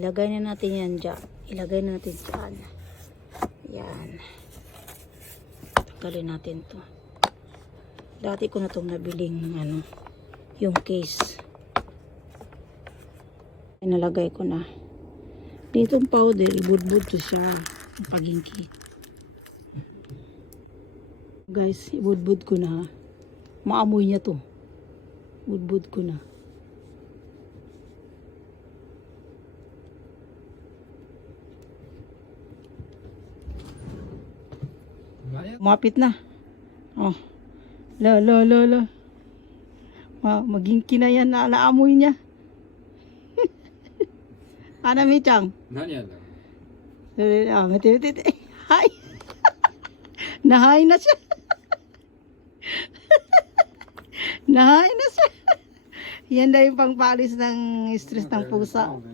Ilagay na natin yan dyan. Ilagay na natin dyan. Yan. Tanggalin natin to. Dati ko na itong nabiling ano, yung case. Nalagay ko na. Ditong powder, ibudbud to siya. Ang pagingki. Guys, ibudbud ko na. Maamoy niya to. Budbud ko na. Umapit na. Oh. La. Magingki na yan na naamoy niya. Ano, Michang? Nani yan? Hi. Nahay na siya. Nahay na siya. Yan na yung pangpalis ng stress ng pusa. Oh.